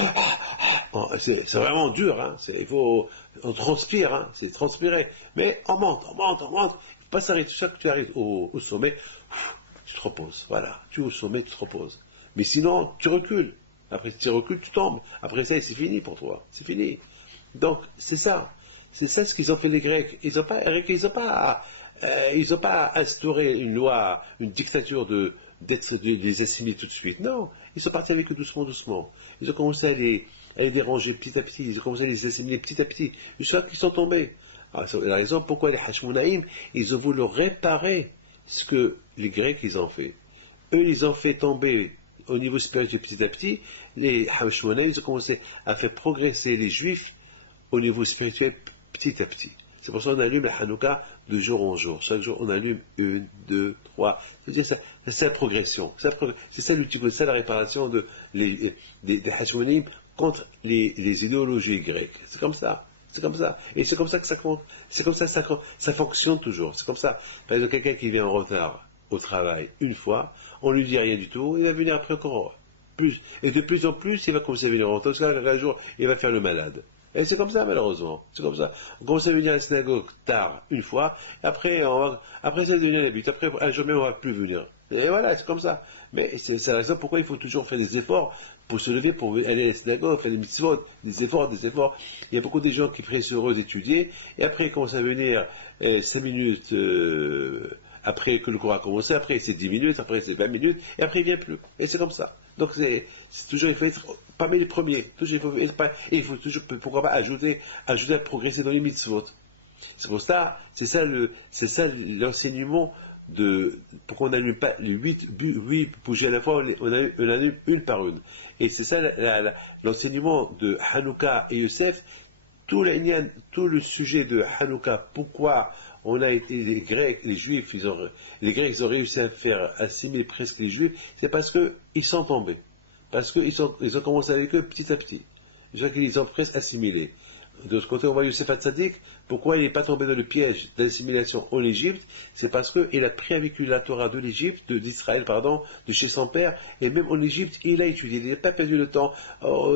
vraiment dur, hein. On transpire, hein. C'est transpirer. Mais on monte. Il ne faut pas s'arrêter. Chaque fois que tu arrives au sommet, tu te reposes. Voilà. Tu es au sommet, tu te reposes. Mais sinon, tu recules. Après, si tu recules, tu tombes. Après ça, c'est fini pour toi. C'est fini. Donc, c'est ça. C'est ça ce qu'ils ont fait les Grecs. Ils n'ont pas instauré une loi, une dictature de les assimiler tout de suite. Non. Ils sont partis avec eux doucement, doucement. Ils ont commencé à les déranger petit à petit. Ils ont commencé à les assimiler petit à petit. Jusqu'à ce qu'ils sont tombés. Alors, c'est la raison pourquoi les Hashmonaïm, ils ont voulu réparer ce que les Grecs, ils ont fait. Eux, ils ont fait tomber au niveau spirituel petit à petit. Les Hashmonaïm, ils ont commencé à faire progresser les Juifs au niveau spirituel petit à petit. C'est pour ça qu'on allume la Hanouka de jour en jour. Chaque jour, on allume une, deux, trois. C'est-à-dire, c'est la progression. C'est ça l'ultime, c'est la réparation des Hashmonim contre les idéologies grecques. C'est comme ça. C'est comme ça. Et c'est comme ça que ça fonctionne toujours. C'est comme ça. Par exemple, quelqu'un qui vient en retard au travail une fois, on lui dit rien du tout, il va venir après encore plus. Et de plus en plus, il va commencer à venir en retard, parce qu'un jour, il va faire le malade. Et c'est comme ça, malheureusement. C'est comme ça. On commence à venir à la synagogue tard, une fois, et après, après ça devient l'habitude. Après, un jour même, on ne va plus venir. Et voilà, c'est comme ça. Mais c'est la raison pourquoi il faut toujours faire des efforts pour se lever, pour aller à la synagogue, faire des mitzvot, des efforts, des efforts. Il y a beaucoup de gens qui seraient heureux d'étudier, et après, ils commencent à venir 5 minutes après que le cours a commencé, après c'est 10 minutes, après c'est 20 minutes, et après il ne vient plus. Et c'est comme ça. Donc c'est toujours, il faut être parmi les premiers. Toujours, il faut toujours, pourquoi pas, ajouter à progresser dans les mitzvot. C'est pour ça, c'est ça l'enseignement pourquoi on n'allume pas les 8 bougies à la fois, on allume une par une. Et c'est ça l'enseignement de Hanouka et Yosef, tout le sujet de Hanouka, pourquoi on a été les Grecs, les Juifs, les Grecs ils ont réussi à faire assimiler presque les Juifs, c'est parce qu'ils sont tombés. Parce qu'ils ont commencé avec eux petit à petit. Ils ont presque assimilé. De l'autre côté, on voit Yosef Hatzadik, pourquoi il n'est pas tombé dans le piège d'assimilation en Égypte? C'est parce qu'il a pris avec lui la Torah de l'Égypte, d'Israël, pardon, de chez son père, et même en Égypte, il a étudié. Il n'a pas perdu le temps,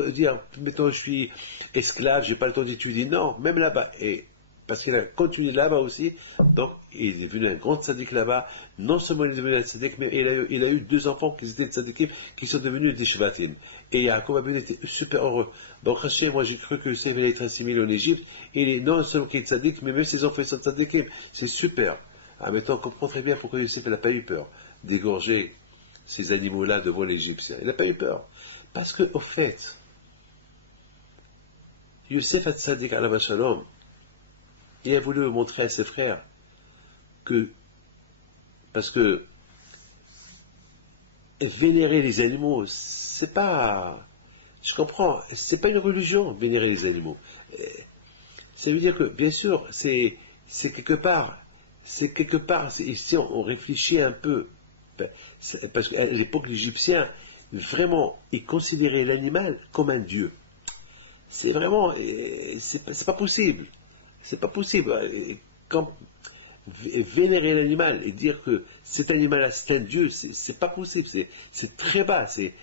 dire, mettons, je suis esclave, j'ai pas le temps d'étudier. Non, même là-bas. Et parce qu'il a continué là-bas aussi, donc il est devenu un grand tzaddik là-bas. Non seulement il est devenu un tzaddik, mais il a eu 2 enfants qui étaient tzaddikim, qui sont devenus des shvatim. Et Yaakov Abin était super heureux. Donc Rachel, moi j'ai cru que Yosef allait être assimilé en Égypte, et il est non seulement qu'il est tzaddik, mais même ses enfants sont tzaddikim. C'est super. Ah, maintenant on comprend très bien pourquoi Yosef n'a pas eu peur d'égorger ces animaux-là devant l'Égyptien. Il n'a pas eu peur. Parce que, au fait, Yosef Hatzadik alav shalom, il a voulu montrer à ses frères que, parce que vénérer les animaux, c'est pas, je comprends, c'est pas une religion, vénérer les animaux. Ça veut dire que, bien sûr, c'est quelque part, si on réfléchit un peu, parce qu'à l'époque, l'Égyptien, vraiment, ils considéraient l'animal comme un dieu. C'est vraiment, c'est pas possible. C'est pas possible. Quand vénérer l'animal et dire que cet animal-là c'est un dieu, c'est pas possible, c'est très bas, c'est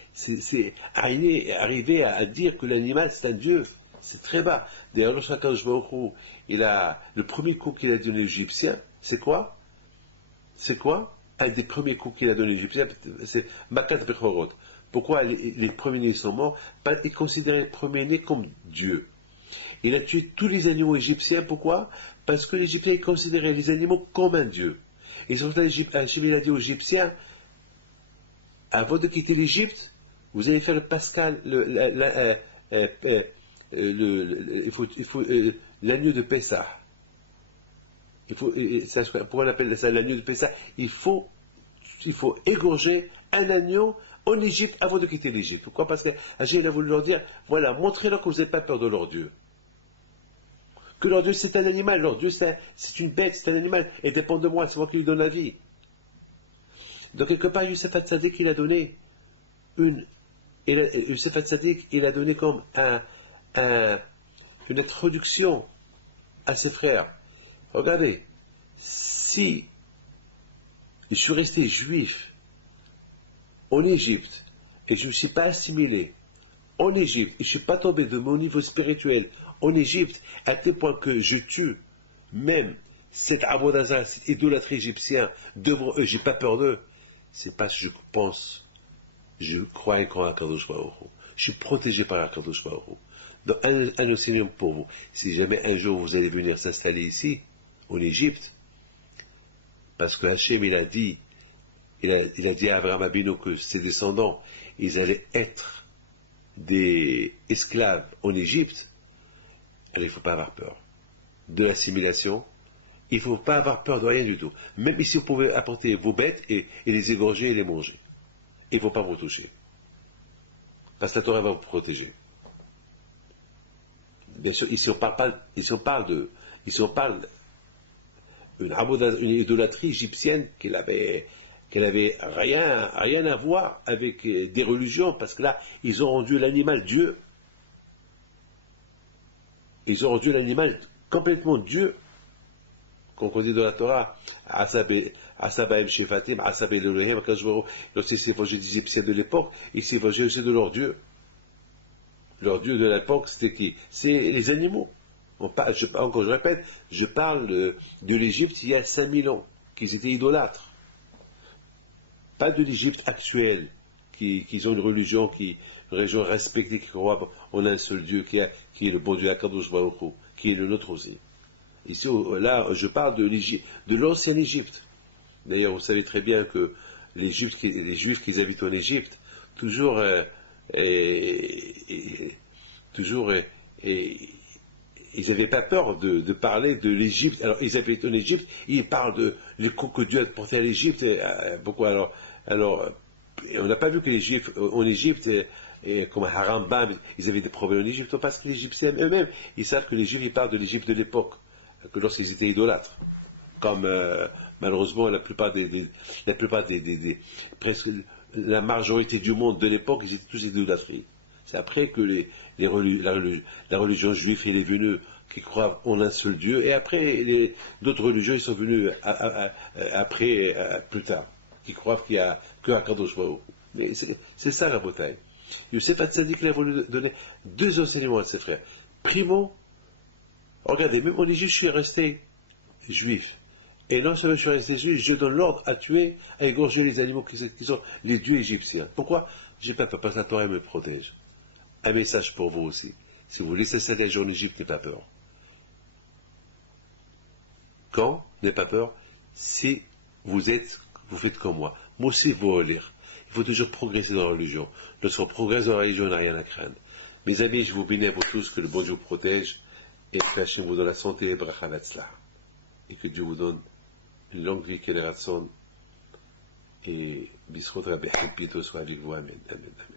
arriver à dire que l'animal c'est un dieu, c'est très bas. D'ailleurs, lorsqu'Akadosh Baruch Hu, le premier coup qu'il a donné aux Égyptiens, c'est quoi? C'est quoi? Un des premiers coups qu'il a donné aux Égyptiens, c'est Makat Bechorot. Pourquoi les premiers-nés sont morts? Il considérait les premiers-nés comme Dieu. Il a tué tous les animaux égyptiens. Pourquoi? Parce que les Égyptiens considéraient les animaux comme un dieu. Et surtout, Hachem a dit aux Égyptiens, avant de quitter l'Égypte, vous allez faire le Pascal, l'agneau de Pessah. Pourquoi on appelle ça l'agneau de Pessah? Il faut égorger un agneau en Égypte avant de quitter l'Égypte. Pourquoi? Parce que Hachem a voulu leur dire, voilà, montrez-leur que vous n'avez pas peur de leur Dieu. Que leur Dieu c'est un animal, leur Dieu c'est une bête, c'est un animal, et dépend de moi, c'est moi qui lui donne la vie. Donc quelque part, Youssef Hatzadik, il a donné Youssef Hatzadik, il a donné comme une introduction à ses frères. Regardez, si je suis resté juif en Égypte, et je ne me suis pas assimilé en Égypte, et je ne suis pas tombé de mon niveau spirituel en Égypte, à tel point que je tue même cet Abodaza, cette idolâtrie égyptienne devant eux, j'ai pas peur d'eux. C'est parce que je pense, je crois en Akadosh Baruch Hu. Je suis protégé par Akadosh Baruch Hu. Donc un enseignement pour vous, si jamais un jour vous allez venir s'installer ici, en Égypte, parce que Hachem il a dit à Abraham Abino que ses descendants, ils allaient être des esclaves en Égypte, alors il ne faut pas avoir peur de l'assimilation, il ne faut pas avoir peur de rien du tout. Même si vous pouvez apporter vos bêtes et les égorger et les manger, il ne faut pas vous toucher. Parce que la Torah va vous protéger. Bien sûr, ils s'en parlent d'une idolâtrie égyptienne qu'elle avait rien à voir avec des religions, parce que là, ils ont rendu l'animal Dieu. Ils ont rendu l'animal complètement Dieu. Qu'on dit dans la Torah, Asabaim Shefatim, Asabé Elohim, lorsqu'ils s'est vengé des Égyptiens de l'époque, ils s'est vengé aussi de leur Dieu. Leur Dieu de l'époque, c'était qui? C'est les animaux. Encore je répète, je parle de l'Égypte il y a 5000 ans, qu'ils étaient idolâtres. Pas de l'Égypte actuelle, qui ont une religion respectée, qui croit en un seul Dieu, qui est le bon Dieu Akadosh Baruch Hu, qui est le nôtre aussi. Ici, là, je parle de l'ancienne Égypte. D'ailleurs, vous savez très bien que les Juifs qui habitent en Égypte, toujours, ils n'avaient pas peur de parler de l'Égypte. Alors, ils habitent en Égypte, ils parlent du coup que Dieu a porté à l'Égypte. Pourquoi alors, on n'a pas vu que les Juifs en Égypte, comme Harambam, ils avaient des problèmes en Égypte, parce que les Égyptiens eux-mêmes, ils savent que les Juifs, ils parlent de l'Égypte de l'époque, que lorsqu'ils étaient idolâtres. Comme malheureusement presque la majorité du monde de l'époque, ils étaient tous idolâtries. C'est après que la religion juive est venue, qui croient en un seul Dieu, et après d'autres religions ils sont venus après, plus tard, qui croient qu'il n'y a que Akadosh Baruch Hu. Mais c'est ça la bataille. Youssef Hatzadik il a voulu donner deux enseignements à ses frères. Primo, regardez, même en Égypte, je suis resté juif. Et non seulement je suis resté juif, je donne l'ordre à tuer, à égorger les animaux qui sont les dieux égyptiens. Pourquoi? J'ai pas peur, parce que la Torah me protège. Un message pour vous aussi. Si vous laissez ça des gens en Égypte, n'ayez pas peur. Quand? N'ayez pas peur. Si vous faites comme moi. Moi aussi, il faut lire. Il faut toujours progresser dans la religion. Lorsqu'on progresse dans la religion, on n'a rien à craindre. Mes amis, je vous bénis à vous tous, que le bon Dieu vous protège, et que Hachem vous donne la santé et bracha vetzlah. Et que Dieu vous donne une longue vie, Keneratson, et Bisrot Rabbi Pito soit avec vous. Amen. Amen. Amen.